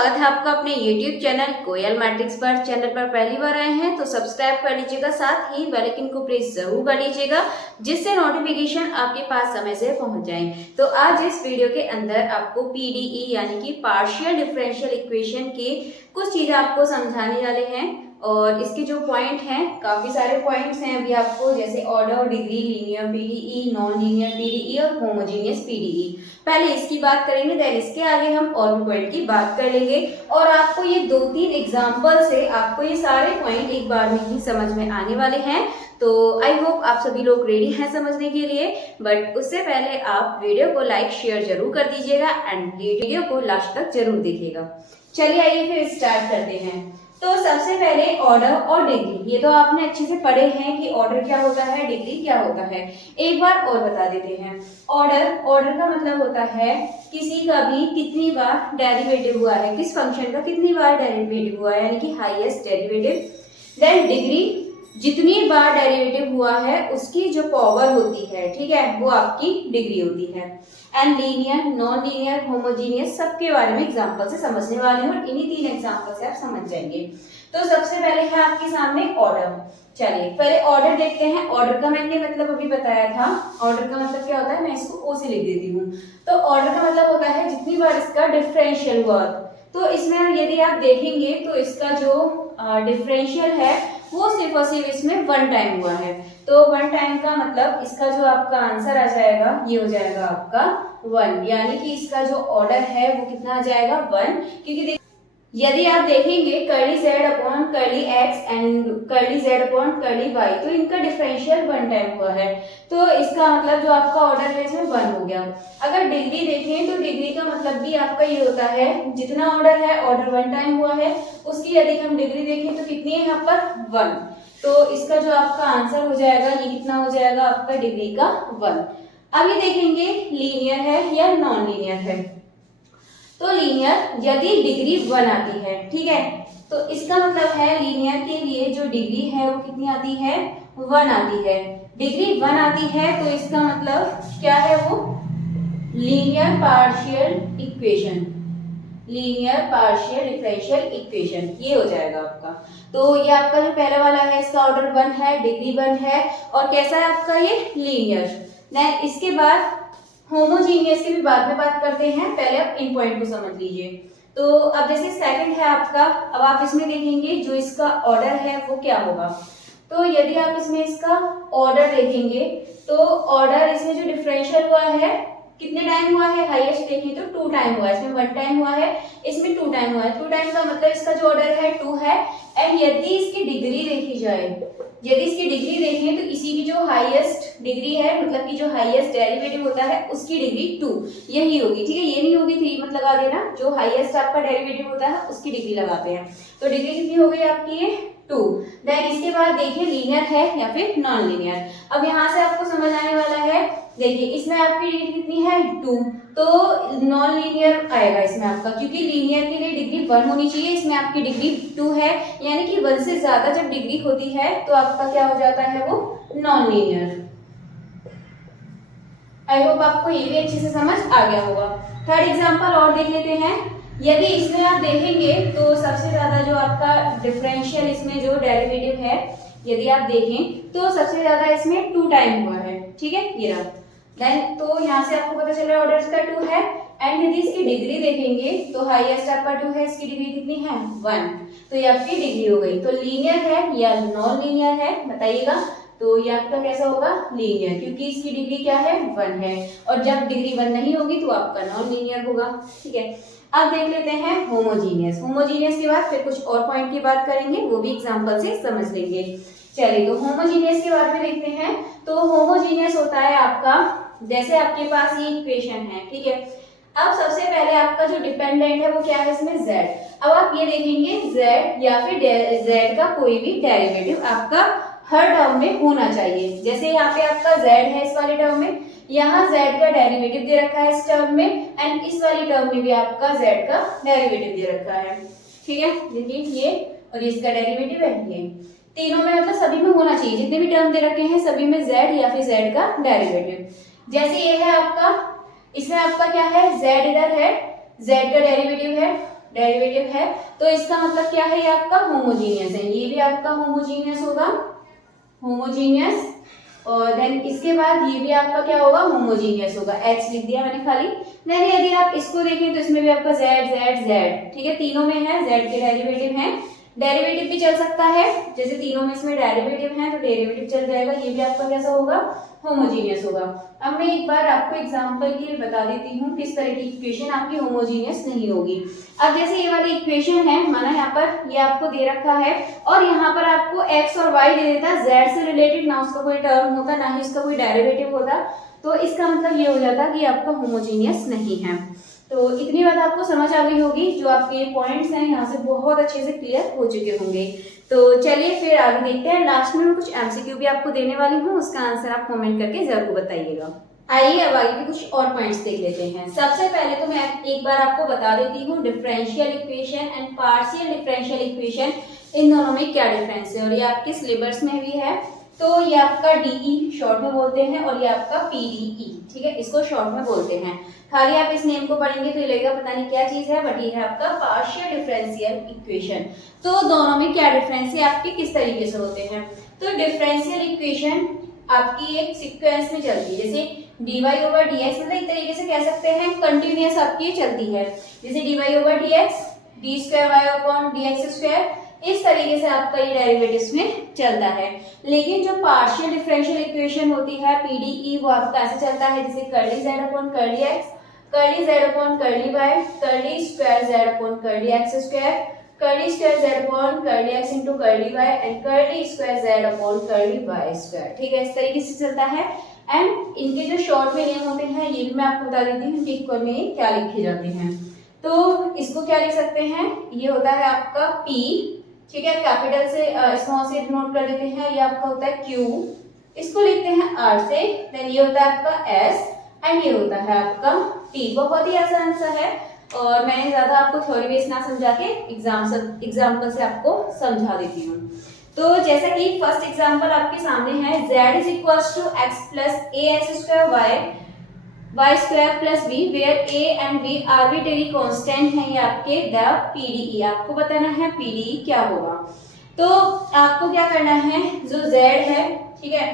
स्वागत है आपका अपने YouTube चैनल कोयल मैट्रिक्स पर। चैनल पर पहली बार आए हैं तो सब्सक्राइब कर लीजिएगा, साथ ही बेल आइकन को प्रेस जरूर कर लीजिएगा जिससे नोटिफिकेशन आपके पास समय से पहुंच जाए। तो आज इस वीडियो के अंदर आपको पीडीई यानी कि पार्शियल डिफरेंशियल इक्वेशन के कुछ चीजें आपको समझाने वाले हैं और इसके जो पॉइंट हैं, काफी सारे पॉइंट्स हैं अभी आपको, जैसे order, degree, linear PDE, non linear PDE और होमोजेनियस पीडीई। पहले इसकी बात करेंगे, देन इसके आगे हम और भी पॉइंट की बात कर लेंगे और आपको ये 2-3 एग्जांपल से आपको ये सारे पॉइंट एक बार में ही समझ में आने वाले हैं। तो आई होप आप सभी लोग रेडी हैं समझने के लिए, बट उससे पहले आप वीडियो को लाइक शेयर जरूर कर दीजिएगा एंड वीडियो को लास्ट तक जरूर देखिएगा। चलिए आइए फिर स्टार्ट करते हैं। तो सबसे पहले ऑर्डर और डिग्री, ये तो आपने अच्छे से पढ़े हैं कि ऑर्डर क्या होता है, डिग्री क्या होता है। एक बार और बता देते हैं। ऑर्डर का मतलब होता है किसी का भी कितनी बार डेरिवेटिव हुआ है, किस फंक्शन का कितनी बार डेरिवेटिव हुआ है, यानी कि हाईएस्ट डेरिवेटिव। देन डिग्री, जितनी बार डेरिवेटिव हुआ है उसकी जो पावर होती है, ठीक है, वो आपकी डिग्री होती है। And linear, non linear, homogeneous, सबके बारे में एग्जांपल से समझने वाले हैं और इन्हीं 3 एग्जांपल से आप समझ जाएंगे। तो सबसे पहले है आपके सामने ऑर्डर। चलिए पहले ऑर्डर देखते हैं। ऑर्डर का मैंने मतलब अभी बताया था। ऑर्डर का मतलब क्या होता है, मैं इसको ओ से लिख देती हूँ। तो ऑर्डर का मतलब होता है जितनी बार इसका डिफरेंशियल हुआ। तो इसमें यदि आप देखेंगे तो इसका जो डिफरेंशियल है वो सिर्फ और सिर्फ इसमें 1 टाइम हुआ है। तो 1 टाइम का मतलब इसका जो आपका आंसर आ जाएगा ये हो जाएगा आपका 1, यानी कि इसका जो ऑर्डर है वो कितना आ जाएगा 1। क्योंकि यदि आप देखेंगे curly z upon curly x and curly z upon curly y, तो इनका डिफरेंशियल 1 टाइम हुआ है। तो इसका मतलब जो आपका ऑर्डर है इसमें 1 हो गया। अगर डिग्री देखें तो डिग्री का मतलब भी आपका ये होता है जितना ऑर्डर है, ऑर्डर 1 टाइम हुआ है, उसकी यदि हम डिग्री देखें तो कितनी है यहाँ पर 1। तो इसका जो आपका आंसर हो जाएगा ये कितना हो जाएगा आपका डिग्री का 1। अब ये देखेंगे लीनियर है या नॉन लीनियर है। तो लीनियर यदि डिग्री 1 आती है, ठीक है, तो इसका मतलब है लीनियर के लिए जो डिग्री है वो कितनी आती है 1 आती है। डिग्री 1 आती है तो इसका मतलब क्या है, वो linear partial equation, linear partial differential equation, ये हो जाएगा आपका। तो ये आपका जो पहला वाला है इसका ऑर्डर 1 है, डिग्री 1 है और कैसा है आपका ये लीनियर। देन इसके बाद होमोजीनियस की भी बाद में बात करते हैं, पहले आप इन पॉइंट को समझ लीजिए। तो अब जैसे सेकंड है आपका, अब आप इसमें देखेंगे जो इसका ऑर्डर है वो क्या होगा। तो यदि आप इसमें इसका ऑर्डर देखेंगे तो ऑर्डर इसमें जो डिफरेंशियल हुआ है कितने टाइम हुआ है, हाईएस्ट देखें तो 2 टाइम हुआ है। इसमें 1 टाइम हुआ है, इसमें 2 टाइम हुआ है। 2 टाइम का मतलब इसका जो ऑर्डर है 2 है। एंड यदि इसकी डिग्री देखी जाए, यदि इसकी डिग्री देखें तो इसी की जो हाईएस्ट डिग्री है, मतलब कि जो हाईएस्ट डेरिवेटिव होता है उसकी डिग्री 2 यही होगी, ठीक है, ये नहीं होगी 3 मत लगा देना। जो हाईएस्ट आपका डेरिवेटिव होता है उसकी डिग्री लगाते हैं। तो डिग्री कितनी हो गई आपकी ये 2। देन इसके बाद देखिए लीनियर है या फिर नॉन लीनियर। अब यहाँ से आपको समझ आने वाला है, देखिए इसमें आपकी डिग्री कितनी है 2, तो नॉन लीनियर आएगा इसमें आपका, क्योंकि लीनियर के लिए डिग्री 1 होनी चाहिए, इसमें आपकी डिग्री 2 है, यानी कि 1 से ज्यादा जब डिग्री होती है तो आपका क्या हो जाता है वो नॉन लीनियर। आई होप आपको ये भी अच्छे से समझ आ गया होगा। थर्ड एग्जांपल और देख लेते हैं। यदि इसमें आप देखेंगे तो सबसे ज्यादा जो आपका डिफरेंशियल इसमें जो डेरिवेटिव है यदि आप देखें तो सबसे ज्यादा इसमें 2 टाइम हुआ है, ठीक है, ये रहा। देन तो यहाँ से आपको पता चल रहा है ऑर्डर इसका 2 है। एंड यदि इसकी डिग्री देखेंगे तो हाईएस्ट आपका 2 है, इसकी डिग्री कितनी है 1, तो ये आपकी डिग्री हो गई। तो लीनियर है या नॉन लीनियर है बताइएगा। तो ये आपका कैसा होगा लीनियर, क्योंकि इसकी डिग्री क्या है 1 है, और जब डिग्री 1 नहीं होगी तो आपका नॉन लीनियर होगा, ठीक है। अब देख लेते हैं होमोजीनियस। होमोजीनियस के बाद फिर कुछ और पॉइंट की बात करेंगे, वो भी एग्जांपल से समझ लेंगे। चलिए तो होमोजीनियस के बारे में देखते हैं। तो होमोजीनियस होता है आपका, जैसे आपके पास ये इक्वेशन है, ठीक है। अब सबसे पहले आपका जो डिपेंडेंट है वो क्या है इसमें z। अब आप ये देखेंगे z या फिर z का कोई भी डेरिवेटिव आपका हर टर्म में होना चाहिए। जैसे यहाँ पे आपका z है इस वाले टर्म में, यहाँ z का डेरिवेटिव दे रखा है इस टर्म में, एंड इस वाली टर्म में भी आपका z का डेरिवेटिव दे रखा है, ठीक है। देखिए ये और इसका डेरिवेटिव है, ये तीनों में मतलब सभी में होना चाहिए, जितने भी टर्म दे रखे हैं सभी में z या फिर z का डेरिवेटिव। जैसे ये है आपका, इसमें आपका क्या है z इधर है, z का डेरिवेटिव है डेरिवेटिव है, तो इसका मतलब क्या है, ये आपका होमोजीनियस है, ये भी आपका होमोजीनियस होगा, होमोजीनियस। और देन इसके बाद ये भी आपका क्या होगा, होमोजीनियस होगा, x लिख दिया मैंने खाली। देन यदि आप इसको देखें तो इसमें भी आपका z z z, ठीक है, तीनों में है, z के डेरिवेटिव हैं, डेरिवेटिव भी चल सकता है, जैसे तीनों में इसमें डेरिवेटिव है तो डेरिवेटिव चल जाएगा, ये भी आपका कैसा होगा, होमोजीनियस होगा। अब मैं एक बार आपको एग्जांपल के लिए बता देती हूँ किस तरह की इक्वेशन आपकी होमोजीनियस नहीं होगी। अब जैसे ये वाली इक्वेशन है, माना यहाँ पर ये आपको दे रखा है और यहाँ पर आपको x और y दे देता, z से रिलेटेड ना उसका कोई टर्म होता ना ही उसका कोई डेरिवेटिव होता, तो इसका मतलब ये हो जाता कि आपका होमोजीनियस नहीं है। तो इतनी बात आपको समझ आ गई होगी, जो आपके पॉइंट्स हैं यहाँ से बहुत अच्छे से क्लियर हो चुके होंगे। तो चलिए फिर आगे देखते हैं। लास्ट में मैं कुछ एमसीक्यू भी आपको देने वाली हूँ, उसका आंसर आप कमेंट करके जरूर बताइएगा। आइए अब आगे के कुछ और पॉइंट्स देख लेते हैं। सबसे पहले तो मैं एक बार आपको बता देती हूँ differential equation and partial differential equation, इन दोनों में क्या डिफरेंस है, और ये आपके सिलेबस में भी है। तो ये आपका डीई शॉर्ट में बोलते हैं और ये आपका पीडीई, ठीक है, इसको शॉर्ट में बोलते हैं। खाली आप इस नेम को पढ़ेंगे तो ये लगेगा पता नहीं क्या चीज है, बट ये है आपका पार्शियल डिफरेंशियल इक्वेशन। तो दोनों में क्या डिफरेंस है आपके, किस तरीके से होते हैं। तो डिफरेंशियल इक्वेशन आपकी एक सीक्वेंस में चलती है, जैसे dy ओवर dx, मतलब एक तरीके से कह सकते हैं कंटिन्यूअस आपकी ये चलती है, जैसे dy over dx d square y upon dx square, इस तरीके से आपका ये डेरिवेटिव्स में चलता है। लेकिन जो पार्शियल डिफरेंशियल इक्वेशन होती है पीडीई, वो आपका ऐसे चलता है जैसे curly z upon curly x, curly z upon curly y, curly square z upon curly x square, curly square z upon curly x into curly y and curly square z upon curly y square, ठीक है, इस तरीके से चलता है। And इनके जो short में नेम होते हैं ये भी मैं आपको बता देती हूँ कि इक्वल में क्या लिखे जाते हैं। तो इसको क्या लिख सकते हैं, ये होता है आपका P, ठीक है, कैपिटल से स्मॉल से नोट कर देते हैं, ये आपका होता है Q, इसको लिखते हैं R से, देन ये होता है आपका S एंड ये होता है आपका T। बहुत ही आसान सा है और मैंने ज्यादा आपको थ्योरी बेस ना समझा के एग्जाम्पल से आपको समझा देती हूँ। तो जैसा कि फर्स्ट एग्जांपल आपके सामने है, z is equals to x plus a x square y square plus b, where a and b arbitrary constant है, ये आपके द पीडीई। आपको बताना है पीडीई क्या होगा। तो आपको क्या करना है, जो z है, ठीक है,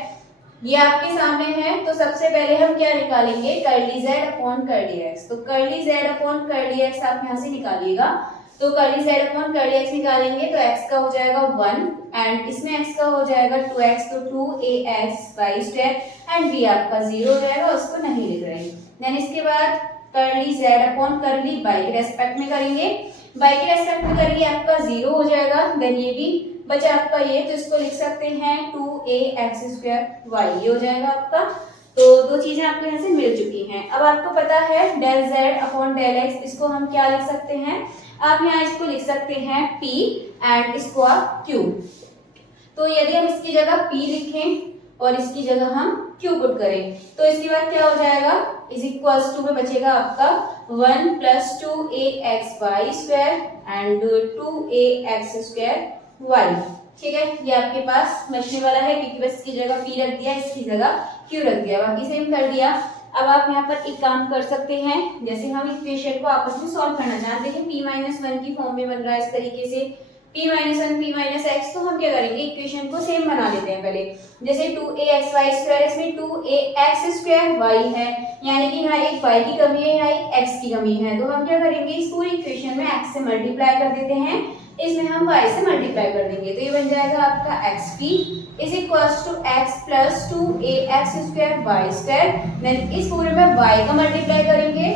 ये आपके सामने है, तो सबसे पहले हम क्या निकालेंगे, curly z upon curly x। तो curly z upon curly x आप यहाँ से निकालिएगा, तो curly z upon curly x निकालेंगे तो x का हो जाएगा 1 एंड इसमें x का हो जाएगा 2x, तो 2ax y square and b आपका 0 हो जाएगा, उसको नहीं लिख रहे। देन इसके बाद curly z upon curly y के रेस्पेक्ट में करेंगे, y के रेस्पेक्ट में करेंगे आपका 0 हो जाएगा। देन ये भी बचा आपका ये, तो इसको लिख सकते हैं 2ax स्क्वायर y, ये हो जाएगा आपका। तो दो चीजें आपको यहाँ से मिल चुकी हैं। अब आपको पता है del z upon del x, इसको हम क्या लिख सकते हैं, आप यहाँ इसको लिख सकते हैं P एंड इसको आप Q। तो यदि हम इसकी जगह P लिखें और इसकी जगह हम Q पुट करें तो इसके बाद क्या हो जाएगा, इज इक्वल्स टू में बचेगा आपका 1 plus 2ax y square and 2ax square y, ठीक है, ये आपके पास बचने वाला है क्योंकि बस इसकी जगह P रख दिया, इसकी जगह Q रख दिया, बाकी सेम कर दिया। अब आप यहाँ पर एक काम कर सकते हैं, जैसे हम इक्वेशन को आपस में सॉल्व करना चाहते हैं, p-1 की फॉर्म में बन रहा है इस तरीके से, p-1 p-x, तो हम क्या करेंगे, इक्वेशन को सेम बना लेते हैं पहले। जैसे 2ax y स्क्वायर, इसमें 2ax स्क्वायर y है, यानी कि यहाँ एक y की कमी है, यहाँ एक x की कमी है, तो हम क्या करेंगे, इस पूरी इक्वेशन में x से मल्टीप्लाई कर देते हैं, इसमें हम y से मल्टीप्लाई कर देंगे, तो ये बन जाएगा आपका xp is equals to x plus 2ax square y square. Then इस पूरे में y का मल्टीप्लाई करेंगे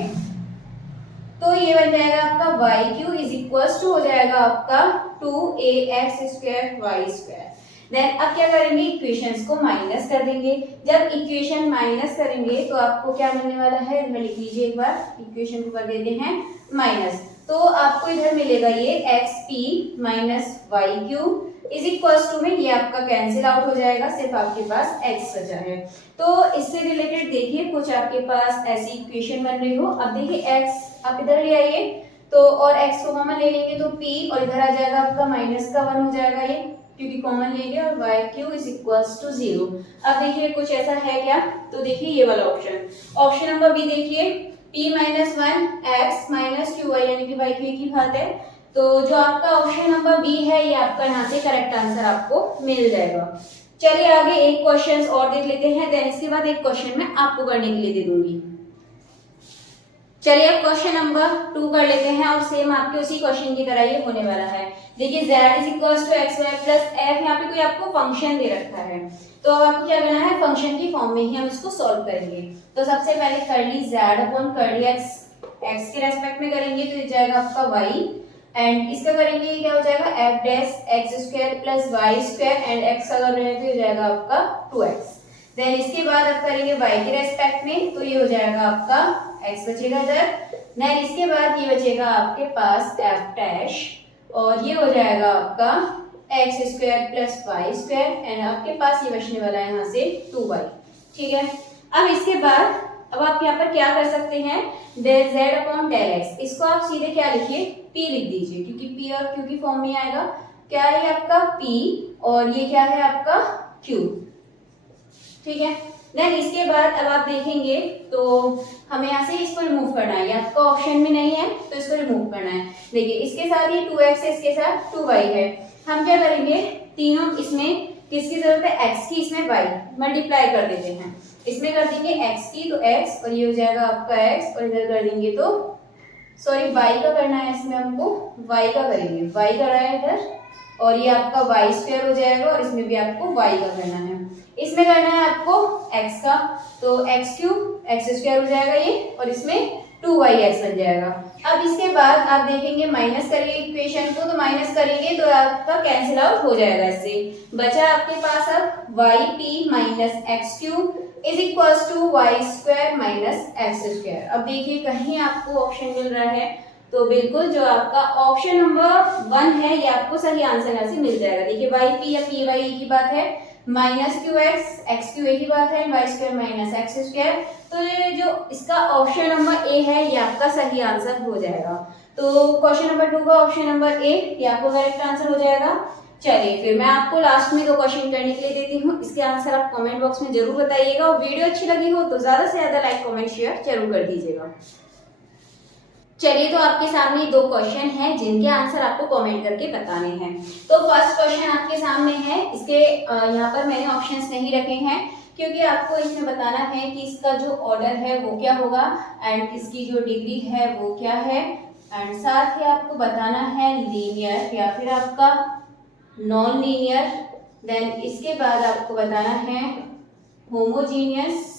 तो ये बन जाएगा आपका yq इज इक्वल्स टू हो जाएगा आपका 2ax square y square. Then अब क्या करेंगे, इक्वेशंस को माइनस कर देंगे। जब इक्वेशन माइनस करेंगे तो आपको क्या मिलने वाला है, इधर लिख लीजिए एक बार, इक्वेशन को कर देते हैं माइनस, तो आपको इधर मिलेगा ये xp minus yq is equals to में ये आपका कैंसिल आउट हो जाएगा, सिर्फ आपके पास x बचा है। तो इससे रिलेटेड देखिए कुछ आपके पास ऐसी इक्वेशन बन रही हो। अब देखिए x आप इधर ले आइए तो और x को कॉमन ले लेंगे तो p और इधर आ जाएगा आपका माइनस का 1 हो जाएगा ये, क्योंकि कॉमन ले लिया, और yq इज इक्वल्स टू 0। अब देखिए कुछ ऐसा है क्या, तो देखिए ये वाला ऑप्शन नंबर बी देखिए, p minus 1 x minus 2y यानी कि y की एक ही बात है। तो जो आपका ऑप्शन नंबर बी है ये आपका यहाँ से करेक्ट आंसर आपको मिल जाएगा। चलिए आगे एक क्वेश्चन और देख लेते हैं, देन इसके बाद एक क्वेश्चन मैं आपको करने के लिए दे दूंगी। चलिए अब क्वेश्चन नंबर 2 कर लेते हैं और सेम आपके उसी क्वेश्चन की तरह ये होने वाला है। देखिए z is equal to x y plus f, यहाँ पे कोई आपको फंक्शन दे रखा है, तो अब आपको क्या करना है, फंक्शन की फॉर्म में ही हम इसको सॉल्व करेंगे। तो सबसे पहले curly z upon curly x के रेस्पेक्ट में करेंगे तो ये जाएगा आपका y, एंड इसका करेंगे क्या हो जाएगा f dash x square plus y square, and x का कर रहे हैं तो ये जाएगा आपका 2x। देन इसके बाद आप करेंगे y के रेस्पेक्ट में तो ये हो जाएगा आपका x बचेगा इधर। देन इसके बाद ये बचेगा आपके पास f डैश और ये हो जाएगा आपका x square plus y square, and आपके पास ये बचने वाला है यहाँ से 2y। ठीक है, अब इसके बाद अब आप यहाँ पर क्या कर सकते हैं, del z upon del x, इसको आप सीधे क्या लिखिए p लिख दीजिए, क्योंकि p और q की फॉर्म में आएगा। क्या है आपका p और ये क्या है आपका q। ठीक है, देन इसके बाद अब आप देखेंगे तो हमें यहाँ से इसको रिमूव करना है, ये आपका ऑप्शन में नहीं है तो इसको रिमूव करना है। देखिए इसके साथ ये 2x है, इसके साथ 2y है, हम क्या करेंगे तीनों इसमें किसकी जरूरत है, x की, इसमें y मल्टीप्लाई कर देते हैं। इसमें कर देंगे x की तो x और ये हो जाएगा आपका x, और इधर कर देंगे तो सॉरी y का करना है, इसमें हमको y का करेंगे, y का रहा है इधर, और ये आपका y स्क्वायर हो जाएगा और इसमें भी आपको y का करना है। इसमें करना है आपको x का तो x क्यूब x स्क्वायर हो जाएगा ये, और इसमें 2yx बन जाएगा। अब इसके बाद आप देखेंगे माइनस करेंगे इक्वेशन को, तो माइनस करेंगे तो आपका कैंसिल आउट हो जाएगा, इससे बचा आपके पास अब yp minus x cube is equals to y square minus x square. अब देखिए कहीं आपको ऑप्शन मिल रहा है तो बिल्कुल जो आपका ऑप्शन नंबर 1 है ये आपको सही आंसर यहाँ से मिल जाएगा। देखिए yp या py एक ही बात है, माइनस क्यू एक्स क्यू एक ही बात है, y square minus x square, तो ये जो इसका ऑप्शन नंबर ए है ये आपका सही आंसर हो जाएगा। तो क्वेश्चन नंबर 2 का ऑप्शन नंबर ए ये आपको करेक्ट आंसर हो जाएगा। चलिए फिर मैं आपको लास्ट में 2 क्वेश्चन करने के लिए देती हूँ, इसके आंसर आप कमेंट बॉक्स में जरूर बताइएगा, और वीडियो अच्छी लगी हो तो ज्यादा से ज्यादा लाइक कमेंट शेयर जरूर कर दीजिएगा। चलिए तो आपके सामने 2 क्वेश्चन हैं जिनके आंसर आपको कमेंट करके बताने हैं। तो फर्स्ट क्वेश्चन आपके सामने है, इसके यहाँ पर मैंने ऑप्शंस नहीं रखे हैं क्योंकि आपको इसमें बताना है कि इसका जो ऑर्डर है वो क्या होगा, एंड इसकी जो डिग्री है वो क्या है, एंड साथ ही आपको बताना है लीनियर या फिर आपका नॉन लीनियर। देन इसके बाद आपको बताना है होमोजीनियस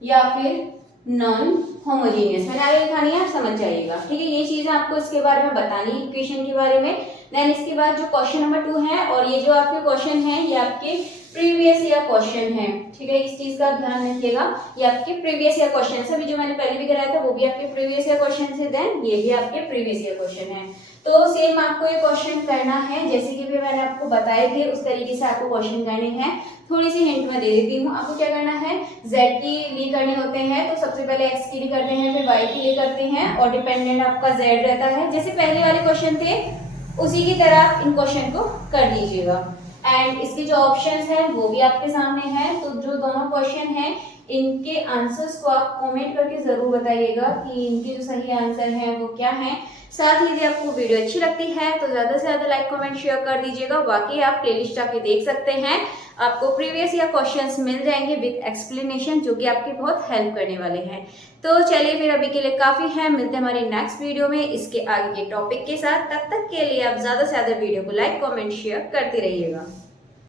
या फिर नॉन होमोजेनियस। मैंने आगे लिखा नहीं है, आप समझ जाइएगा। ठीक है, ये चीजें आपको इसके बारे में बतानी है, इक्वेशन के बारे में। देन इसके बाद जो क्वेश्चन नंबर 2 है, और ये जो आपके क्वेश्चन है ये आपके प्रीवियस ईयर क्वेश्चन है। ठीक है, इस चीज का ध्यान रखिएगा, ये आपके प्रीवियस ईयर क्वेश्चन है। अभी जो मैंने पहले भी कराया था वो भी आपके प्रीवियस ईयर क्वेश्चन है, देन ये भी आपके प्रीवियस ईयर क्वेश्चन है। तो सेम आपको ये क्वेश्चन करना है जैसे कि भी मैंने आपको बताए थे उस तरीके से आपको क्वेश्चन करने हैं। थोड़ी सी हिंट मैं दे देती हूँ, आपको क्या करना है, z की लिए करने होते हैं तो सबसे पहले x के लिए करते हैं, फिर y के लिए करते हैं, और डिपेंडेंट आपका z रहता है। जैसे पहले वाले क्वेश्चन थे उसी की तरह आप इन क्वेश्चन को कर दीजिएगा। एंड इसके जो ऑप्शंस हैं वो भी आपके सामने हैं। तो जो दोनों क्वेश्चन हैं इनके आंसर्स को आप कमेंट करके जरूर बताइएगा कि इनके जो सही आंसर हैं वो क्या हैं। साथ ही यदि आपको वीडियो अच्छी लगती है तो ज़्यादा से ज़्यादा लाइक कमेंट शेयर कर दीजिएगा। बाकी आप प्लेलिस्ट आके देख सकते हैं, आपको प्रीवियस या क्वेश्चंस मिल जाएंगे विद एक्सप्लेनेशन जो कि आपकी बहुत हेल्प करने वाले हैं। तो चलिए फिर अभी के लिए काफ़ी है, मिलते हैं हमारे नेक्स्ट वीडियो में इसके आगे के टॉपिक के साथ। तब तक के लिए आप ज़्यादा से ज़्यादा वीडियो को लाइक कमेंट शेयर करते रहिएगा।